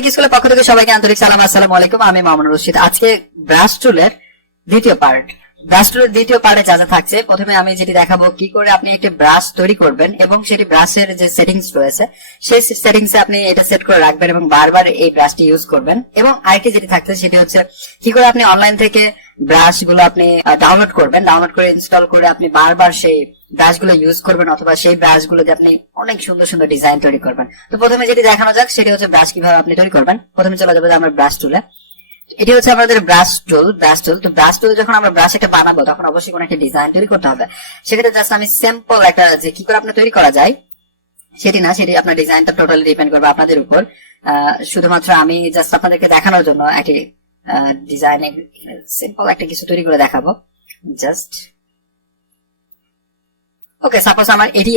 Setting স্কুলের পক্ষ থেকে সবাইকে আন্তরিক সালাম, আসসালামু আলাইকুম। আমি মামুনুর রশিদ। আজকে ব্রাশ টুলের দ্বিতীয় পার্ট, ব্রাশ টুলের দ্বিতীয় পার্টে যা যা থাকছে, প্রথমে আমি যেটি দেখাবো কি করে আপনি একটি ব্রাশ তৈরি করবেন এবং সেটি ব্রাশের যে সেটিংস রয়েছে সেই সেটিংসে আপনি এটা সেট করে রাখবেন এবং বারবার এই ব্রাশটি ইউজ করবেন। এবং আরেকটি যেটি থাকছে সেটি হচ্ছে কি করে আপনি অনলাইন থেকে ব্রাশ গুলো আপনি ডাউনলোড করবেন, ডাউনলোড করে ইনস্টল করে আপনি বারবার সেই ব্রাশ গুলো ইউজ করবেন অথবা সেই ব্রাশ গুলো দিয়ে আপনি অনেক সুন্দর সুন্দর ডিজাইন তৈরি করবেন। তো প্রথমে যেটি দেখানো যাক সেটি হচ্ছে ব্রাশ কিভাবে আপনি তৈরি করবেন। প্রথমে চলে যাবে আমরা ব্রাশ টুলে। এটি হচ্ছে আমাদের ব্রাশ টুল। তো ব্রাশ টুল যখন আমরা ব্রাশ একটা বানাবো তখন অবশ্যই কোনো একটা ডিজাইন তৈরি করতে হবে। সেক্ষেত্রে জাস্ট আমি সিম্পল একটা যে কি করে আপনার তৈরি করা যায় সেটি না, সেটি আপনার ডিজাইনটা টোটালি ডিপেন্ড করবে আপনাদের উপর। শুধুমাত্র আমি জাস্ট আপনাদেরকে দেখানোর জন্য একটি ডিজাইন সিম্পল একটা কিছু তৈরি করে দেখাবো। জাস্ট ওকে, সাপোজ আমার এটি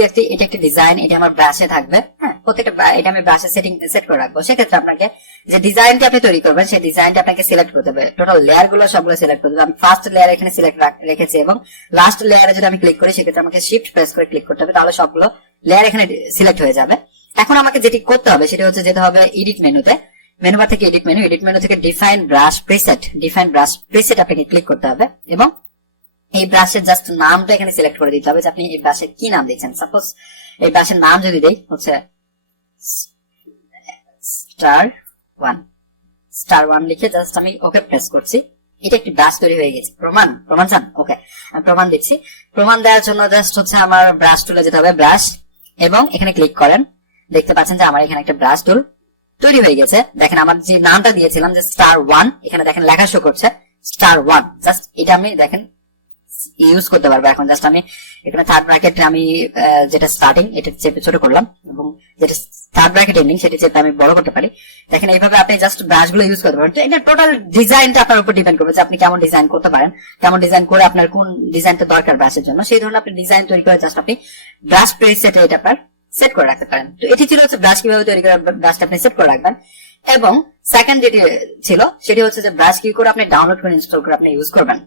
একটি ডিজাইন, এটি আমার ব্রাশে থাকবে। হ্যাঁ, প্রত্যেকটা এটা আমি ব্রাশে সেট করে রাখবো। সেক্ষেত্রে আপনাকে যে ডিজাইনটি আপনি তৈরি করবেন সেই ডিজাইনটা আপনাকে সিলেক্ট করতে হবে। টোটাল লেয়ার গুলো সবগুলো সিলেক্ট করতে হবে। আমি ফার্স্ট লেয়ার এখানে সিলেক্ট রেখেছি এবং লাস্ট লেয়ারে যদি আমি ক্লিক করি সেক্ষেত্রে আমাকে শিফট প্রেস করে ক্লিক করতে হবে, তাহলে সবগুলো লেয়ার এখানে সিলেক্ট হয়ে যাবে। এখন আমাকে যেটি করতে হবে সেটা হচ্ছে যেতে হবে এডিট মেনুতে, মেনু বার থেকে এডিট মেনু থেকে ডিফাইন ব্রাশ প্রিসেট আপনাকে ক্লিক করতে হবে এবং এই ব্রাশের জাস্ট নামটা এখানে সিলেক্ট করে দিতে হবে যে আপনি এই ব্রাশের কি নাম দিচ্ছেন। সাপোজ এই ব্রাশের নাম যদি দেই হচ্ছে স্টার ওয়ান লিখে জাস্ট আমি ওকে প্রেস করছি। এটা একটি ব্রাশ তৈরি হয়ে গেছে। প্রমাণ চান? ওকে, আমি প্রমাণ দিচ্ছি। প্রমাণ দেওয়ার জন্য জাস্ট হচ্ছে আমার ব্রাশ টুলে যেতে হবে, ব্রাশ, এবং এখানে ক্লিক করেন। দেখতে পাচ্ছেন যে আমার এখানে একটা ব্রাশ টুল তৈরি হয়ে গেছে। দেখেন আমার যে নামটা দিয়েছিলাম যে স্টার ওয়ান, এখানে দেখেন লেখা শো করছে স্টার ওয়ান। জাস্ট এটা আমি দেখেন ইউজ করতে পারবো। এখন জাস্ট আমি এখানে থার্ড ব্র্যাকেট আমি যেটা স্টার্টিং এটা চেপে ছোট করলাম এবং যেটা থার্ড ব্র্যাকেট এন্ডিং সেটা চেপে আমি বড় করতে পারি। দেখেন এইভাবে আপনি জাস্ট ব্রাশ গুলো ইউজ করতে পারেন। তো এটা টোটাল ডিজাইনটা আপনার উপর ডিপেন্ড করবে যে আপনি কেমন ডিজাইন করতে পারেন, কেমন ডিজাইন করে আপনার কোন ডিজাইনটা দরকার ব্রাশের জন্য, সেই ধরনের আপনি ডিজাইন তৈরি করে জাস্ট আপনি ব্রাশ প্রিসেটে এটা আপনার সেট করে রাখতে পারেন। তো এটি ছিল হচ্ছে ব্রাশ কিভাবে তৈরি করে ব্রাশটা আপনি সেট করে রাখবেন। এবং সেকেন্ড যেটি ছিল সেটি হচ্ছে যে ব্রাশ কি করে আপনি ডাউনলোড করে ইনস্টল করে আপনি ইউজ করবেন।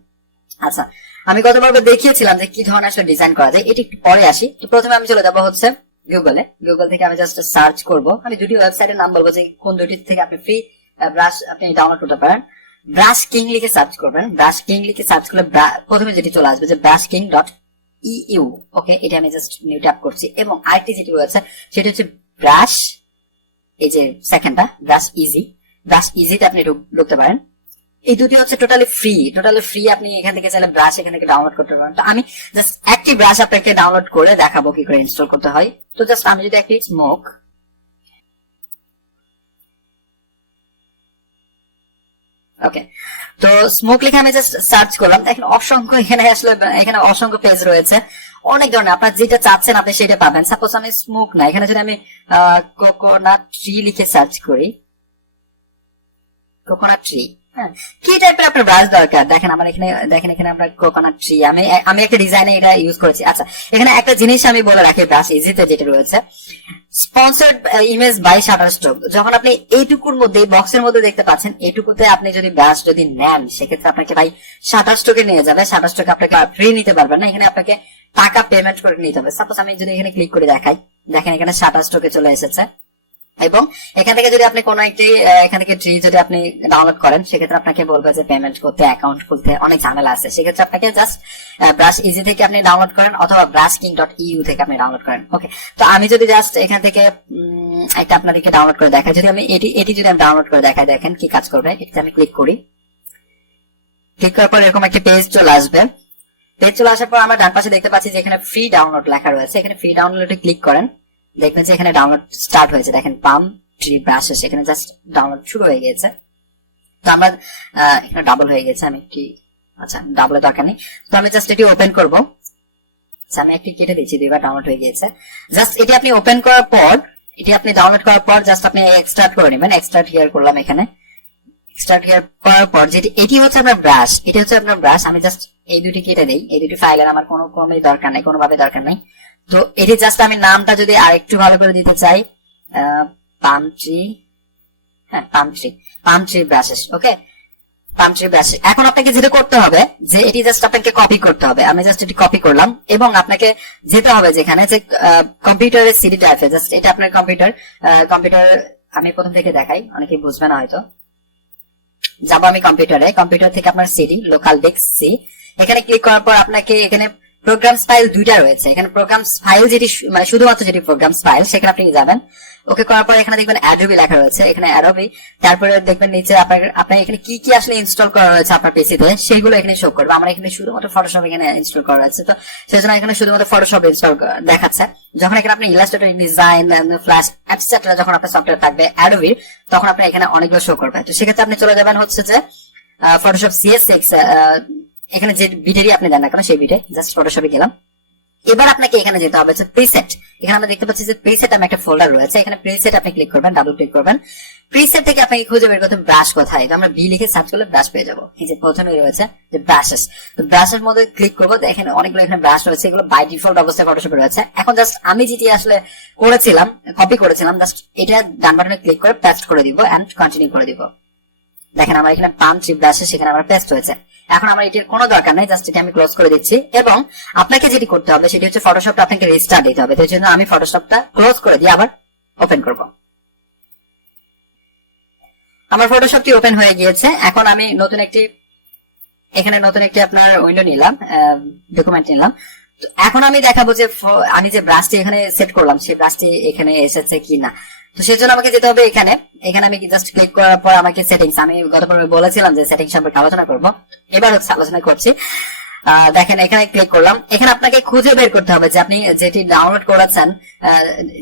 আচ্ছা, আমি গতবার দেখিয়েছিলাম যে কি ধরনের আসলে ডিজাইন করা যায়, এটি একটু পরে আসি। তো প্রথমে আমি চলে যাবো হচ্ছে গুগল থেকে আমি জাস্ট সার্চ করব। আমি দুটি ওয়েবসাইটের নাম বলবো যে কোন দুটি থেকে আপনি ফ্রি ব্রাশ আপনি ডাউনলোড করতে পারেন। ব্রাশ কিং লিখে সার্চ করবেন। ব্রাশ কিং লিখে সার্চ করলে প্রথমে যেটি চলে আসবে যে brushking.eu। ওকে, এটা আমি জাস্ট নিউ ট্যাপ করছি এবং আরেকটি যেটি রয়েছে সেটি হচ্ছে ব্রাশ, এই যে সেকেন্ডটা ব্রাশ ইজিতে আপনি ঢুকতে পারেন। এই দুটি হচ্ছে টোটালি ফ্রি। আপনি এখান থেকে চাইলে ব্রাশ এখান থেকে ডাউনলোড করতে পারেন। তো আমি জাস্ট একটি ব্রাশ আপনাকে ডাউনলোড করে দেখাবো কি করে ইনস্টল করতে হয়। তো জাস্ট আমি যদি একটি স্মোক, ওকে, তো স্মোক লিখে আমি জাস্ট সার্চ করলাম। দেখেন অসংখ্য এখানে অসংখ্য পেজ রয়েছে, অনেক ধরনের। আপনার যেটা চাচ্ছেন আপনি সেটা পাবেন। সাপোজ আমি স্মোক না, এখানে যদি আমি কোকোনাট ট্রি লিখে সার্চ করি, কোকোনাট ট্রি, হ্যাঁ, কি টাইপের আপনার ব্রাশ দরকার দেখেন আমার এখানে, এখানে আপনার কোকোনাট ট্রি আমি একটা ডিজাইনে এটা ইউজ করেছি। আচ্ছা, এখানে একটা জিনিস আমি বলে রাখি, ব্রাশ ইজিতে যেটা রয়েছে স্পন্সর্ড ইমেজ বাই শাটারস্টক। যখন আপনি এইটুকুর মধ্যে বক্সের মধ্যে দেখতে পাচ্ছেন, এইটুকুতে আপনি যদি ব্রাশ যদি নেন সেক্ষেত্রে আপনাকে ভাই শাটারস্টকে নিয়ে যাবে। শাটারস্টকে আপনাকে ফ্রি নিতে পারবেন না, এখানে আপনাকে টাকা পেমেন্ট করে নিতে হবে। সাপোজ আমি যদি এখানে ক্লিক করে দেখাই, দেখেন এখানে শাটারস্টকে চলে এসেছে এবং এখান থেকে যদি আপনি কোন একটি এখান থেকে ট্রি যদি আপনি ডাউনলোড করেন সেক্ষেত্রে আপনাকে বলবে যে পেমেন্ট করতে, অ্যাকাউন্ট খুলতে অনেক ঝামেলা আছে। সেক্ষেত্রে আপনাকে জাস্ট ব্রাশ ইজি থেকে আপনি ডাউনলোড করেন অথবা brushking.eu থেকে আপনি ডাউনলোড করেন। ওকে, তো আমি যদি জাস্ট এখান থেকে একটা আপনাদেরকে ডাউনলোড করে দেখাই, যদি আমি এটি যদি আমি ডাউনলোড করে দেখাই, দেখেন কি কাজ করবে। এটাতে আমি ক্লিক করি, ক্লিক করার পর এরকম একটা পেজ চলে আসবে। পেজ চলে আসার পর আমরা ডান পাশে দেখতে পাচ্ছি যে এখানে ফ্রি ডাউনলোড লেখা রয়েছে। এখানে ফ্রি ডাউনলোডে ক্লিক করেন, দেখবেন যে এখানে ডাউনলোড স্টার্ট হয়েছে। দেখেন পাম ট্রি ব্রাশেস এখানে জাস্ট ডাউনলোড শুরু হয়ে গেছে। তো আমরা এখানে ডাবল হয়ে গেছে, আমি কি, আচ্ছা ডাবলের দরকার নেই। তো আমি জাস্ট এটি ওপেন করবো। আচ্ছা, আমি একটি কেটে দিচ্ছি, দুইবার ডাউনলোড হয়ে গিয়েছে। জাস্ট এটি আপনি ওপেন করার পর, এটি আপনি ডাউনলোড করার পর জাস্ট আপনি এক্সট্রাক্ট করে নেবেন। এক্সট্রাক্ট হিয়ার করলাম, এখানে এক্সট্রাক্ট হিয়ার করার পর যেটি এটি হচ্ছে আপনার ব্রাশ, এটা হচ্ছে আপনার ব্রাশ। আমি জাস্ট এই দুটি কেটে দেই, এই দুটি ফাইলের আমার কোনো ক্রমেই দরকার নেই, কোনোভাবে দরকার নেই। তো এটি জাস্ট আমি নামটা যদি আরেকটু ভালো করে দিতে চাই, পাম ট্রি ব্রাশেস। ওকে, পাম ট্রি ব্রাশেস। এখন আপনাকে যেটা করতে হবে যে এটি জাস্ট আপনাকে কপি করতে হবে। আমি জাস্ট এটি কপি করলাম এবং আপনাকে যেতে হবে যেখানে যে কম্পিউটারের সিডি ড্রাইভে, জাস্ট এটা আপনার কম্পিউটার আমি প্রথম থেকে দেখাই, অনেকে বুঝবে না হয়তো। যাবো আমি কম্পিউটারে, কম্পিউটার থেকে আপনার সিডি লোকাল ডিস্ক সি, এখানে ক্লিক করার পর আপনাকে এখানে প্রোগ্রামস ফাইল দুইটা রয়েছে। এখানে প্রোগ্রামস ফাইল যেটি মানে শুধুমাত্র যেটি প্রোগ্রামস ফাইল সেখানে আপনি যাবেন। ওকে করার পর এখানে দেখবেন অ্যাডোবি লেখা রয়েছে, এখানে অ্যাডোবি। তারপরে দেখবেন নিচে আপনার এখানে কি কি আসলে ইনস্টল করা রয়েছে আপনার পিসিতে সেগুলো এখানে শো করবে। আমরা এখানে শুধুমাত্র ফটোশপ এখানে ইনস্টল করা রয়েছে, তো সেজন্য এখানে শুধুমাত্র ফটোশপ ইনস্টল দেখাচ্ছে। যখন এখানে আপনি ইলাস্ট্রেটর, ডিজাইন, ফ্ল্যাশ এটসেট্রা যখন আপনার সফটওয়্যার থাকবে অ্যাডোবির, তখন আপনার এখানে অনেকগুলো শো করবে। তো সেক্ষেত্রে আপনি চলে যাবেন হচ্ছে যে ফটোশপ CS6, এখানে যে বিটেরই আপনি দেন না কেন সেই বিটে জাস্ট ফটোশপে গেলাম। এবার আপনাকে এখানে যেতে হবে প্রিসেট। এখানে আমরা দেখতে পাচ্ছি যে প্রিসেট নামে একটা ফোল্ডার রয়েছে, এখানে প্রিসেট আপনি ক্লিক করবেন, ডাবল ক্লিক করবেন। প্রিসেট থেকে আপনি খুঁজে বের করতে ব্রাশ কোথায়, এটা আমরা বি লিখে সার্চ করলে ব্রাশ পেয়ে যাবো। এই যে প্রথমে রয়েছে যে ব্রাশেস, তো ব্রাশের মধ্যে ক্লিক করবো, এখানে অনেকগুলো এখানে ব্রাশ রয়েছে, এগুলো বাই ডিফল্ট অবস্থায় ফটোশপে রয়েছে। এখন জাস্ট আমি যেটি আসলে করেছিলাম, কপি করেছিলাম, জাস্ট এটা ডান বাটনে ক্লিক করে পেস্ট করে দিব এন্ড কন্টিনিউ করে দিব। দেখেন আমার এখানে পাম ট্রি ব্রাশেস সেখানে আমার পেস্ট হয়েছে। এখন আমার এটির কোনো দরকার নাই, জাস্ট এটা আমি ক্লোজ করে দিচ্ছি। এবং আপনাকে যেটি করতে হবে সেটি হচ্ছে ফটোশপটা আপনাকে রিস্টার্ট দিতে হবে। তার জন্য আমি ফটোশপটা ক্লোজ করে দিয়ে আবার ওপেন করব। আমার ফটোশপটি ওপেন হয়ে গিয়েছে। এখন আমি এখানে নতুন একটি আপনার উইন্ডো নিলাম, ডকুমেন্ট নিলাম। তো এখন আমি দেখাবো যে আমি যে ব্রাশটি এখানে সেট করলাম সেই ব্রাশটি এখানে এসেছে কিনা। তো সেজন্য আমাকে যেতে হবে এখানে আমি জাস্ট ক্লিক করার পর আমাকে সেটিংস, আমি গত পর্বে বলেছিলাম যে সেটিংস সম্পর্কে আলোচনা করব, এবার হচ্ছে আলোচনা করছি। দেখেন এখানে ক্লিক করলাম। এখানে আপনাকে খুঁজে বের করতে হবে যে আপনি যেটি ডাউনলোড করেছেন,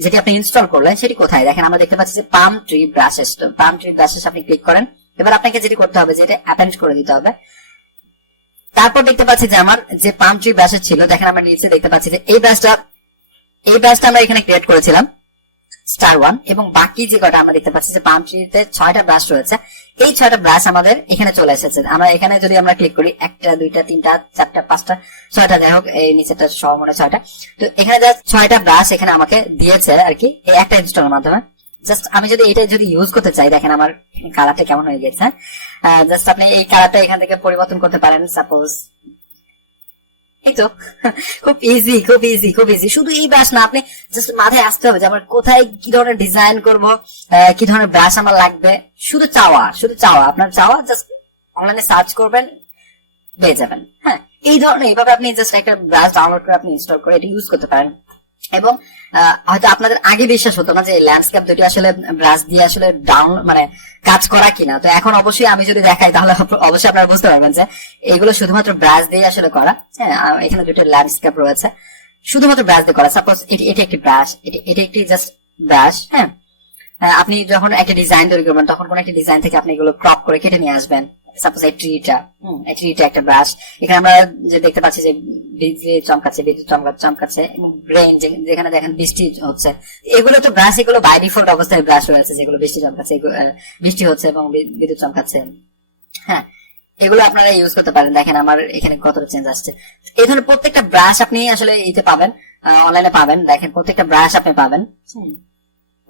যেটি আপনি ইনস্টল করলেন সেটি কোথায়। দেখেন আমরা দেখতে পাচ্ছি যে পাম ট্রি ব্রাশেস, তো পাম ট্রি ব্রাশেস আপনি ক্লিক করেন। এবার আপনাকে যেটি করতে হবে যে এটা অ্যাপেন্ড করে দিতে হবে। তারপর দেখতে পাচ্ছি যে আমার যে পাম ট্রি ব্রাশেস ছিল, দেখেন আমরা নিচে দেখতে পাচ্ছি যে এই ব্রাশটা আমরা এখানে ক্রিয়েট করেছিলাম *1, এবং বাকি যে কটা আমরা দেখতে পাচ্ছি যে পাম ট্রিতে 6টা ব্রাশ রয়েছে, এই 6টা ব্রাশ আমাদের এখানে চলে এসেছে। আমরা এখানে যদি আমরা ক্লিক করি 1টা 2টা 3টা 4টা 5টা 6টা, যাই হোক এই নিচেটা সহ মনে 6টা। তো এখানে যা 6টা ব্রাশ এখানে আমাকে দিয়েছে আর কি এই একটা ইনস্টলের মাধ্যমে। জাস্ট আমি যদি এটা ইউজ করতে চাই, দেখেন আমার কালারটা কেমন হয়ে গেছে। জাস্ট আপনি এই কালারটা এখান থেকে পরিবর্তন করতে পারেন। সাপোজ এই তো খুব ইজি। শুধু এই ব্রাশ না, আপনি জাস্ট মাথায় আসতে হবে যে আমার কোথায় কি ধরনের ডিজাইন করব, কি ধরনের ব্রাশ আমার লাগবে। শুধু চাওয়া আপনার চাওয়া, জাস্ট অনলাইনে সার্চ করবেন পেয়ে যাবেন। হ্যাঁ, এই ধরনের এইভাবে আপনি জাস্ট একটা ব্রাশ ডাউনলোড করে আপনি ইনস্টল করে এটা ইউজ করতে পারেন। এবং হয়তো আপনাদের আগে বিশ্বাস হতো না যে ল্যান্ডস্কেপ দুটি আসলে ব্রাশ দিয়ে আসলে মানে কাজ করা কিনা। তো এখন অবশ্যই আমি যদি দেখাই তাহলে অবশ্যই আপনারা বুঝতে পারবেন যে এগুলো শুধুমাত্র ব্রাশ দিয়ে আসলে করা। হ্যাঁ, এখানে দুটো ল্যান্ডস্কেপ রয়েছে শুধুমাত্র ব্রাশ দিয়ে করা। সাপোজ এটা একটি ব্রাশ, এটা একটি জাস্ট ব্রাশ। হ্যাঁ, আপনি যখন একটা ডিজাইন তৈরি করবেন তখন কোন একটা ডিজাইন থেকে আপনি এগুলো ক্রপ করে কেটে নিয়ে আসবেন। সাপোজ এই ট্রিটা একটা ব্রাশ। এখানে আমরা যে দেখতে পাচ্ছি যে বিদ্যুৎ চমকাচ্ছে এবং ব্রেন যেখানে দেখেন বৃষ্টি হচ্ছে, এগুলো তো ব্রাশ, এগুলো বাই ডিফল্ট অবস্থায় ব্রাশ রয়েছে যেগুলো বৃষ্টি হচ্ছে এবং বিদ্যুৎ চমকাচ্ছে। হ্যাঁ, এগুলো আপনারা ইউজ করতে পারেন। দেখেন আমার এখানে কতটা চেঞ্জ আসছে। এই ধরনের প্রত্যেকটা ব্রাশ আপনি আসলে ইতে পাবেন, অনলাইনে পাবেন। দেখেন প্রত্যেকটা ব্রাশ আপনি পাবেন,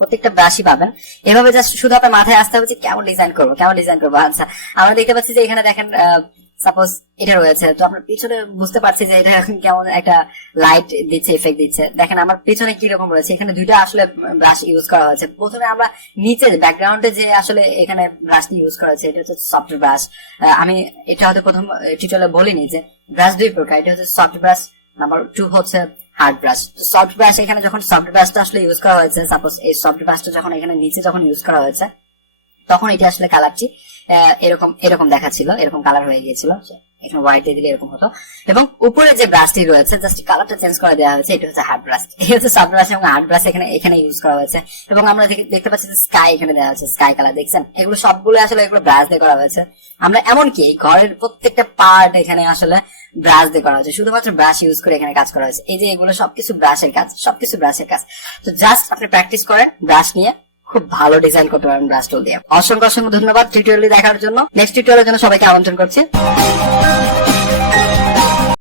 প্রত্যেকটা ব্রাশই পাবেন। এভাবে জাস্ট শুধু আপনার মাথায় আসতে হবে যে কেমন ডিজাইন করবো। আচ্ছা, আমরা দেখতে পাচ্ছি যে এখানে দেখেন সাপোজ এটা রয়েছে, তো আপনার পিছনে বুঝতে পারছি যে এটা এখন কেমন একটা লাইট দিচ্ছে, এফেক্ট দিচ্ছে। দেখেন আমার পিছনে কি রকম রয়েছে, এখানে দুইটা আসলে ব্রাশ ইউজ করা হয়েছে। প্রথমে আমরা নিচে ব্যাকগ্রাউন্ডে যে আসলে এখানে ব্রাশটি ইউজ করা হয়েছে এটা হচ্ছে সফট ব্রাশ। আমি এটা হয়তো প্রথম টিউটোরিয়ালে বলিনি যে ব্রাশ দুই প্রকার, এটা হচ্ছে সফট ব্রাশ, নাম্বার 2 হচ্ছে হার্ড ব্রাশ। তো সফট ব্রাশ এখানে যখন সফট ব্রাশটা আসলে ইউজ করা হয়েছে, সাপোজ এই সফট ব্রাশটা যখন এখানে নিচে যখন ইউজ করা হয়েছে তখন এটা আসলে কালারটি এরকম দেখাচ্ছিল, এরকম কালার হয়ে গিয়েছিল। এখানে হোয়াইট দিয়ে দিলে এরকম হতো। এবং উপরে যে ব্রাশটি রয়েছে জাস্ট কালারটা চেঞ্জ করে দেওয়া হয়েছে, এটা হচ্ছে হার্ড ব্রাশ। এই হচ্ছে সফট ব্রাশ এবং হার্ড ব্রাশ এখানে ইউজ করা হয়েছে। এবং আমরা দেখতে পাচ্ছি যে স্কাই এখানে দেওয়া হয়েছে, স্কাই কালার দেখছেন। এগুলো সবগুলো আসলে এগুলো ব্রাশ দিয়ে করা হয়েছে। আমরা এমনকি ঘরের প্রত্যেকটা পার্ট এখানে আসলে ব্রাশ দিয়ে করা হয়েছে, শুধুমাত্র ব্রাশ ইউজ করে এখানে কাজ করা হয়েছে। এই যে এগুলো সবকিছু ব্রাশের কাজ। তো জাস্ট আপনি প্র্যাকটিস করেন ব্রাশ নিয়ে, খুব ভালো ডিজাইন করতে পারবেন ব্রাশ টুল দিয়ে। অসংখ্য ধন্যবাদ টিউটোরিয়াল দেখার জন্য। নেক্সট টিউটোরিয়ালের জন্য সবাইকে আমন্ত্রণ করছি।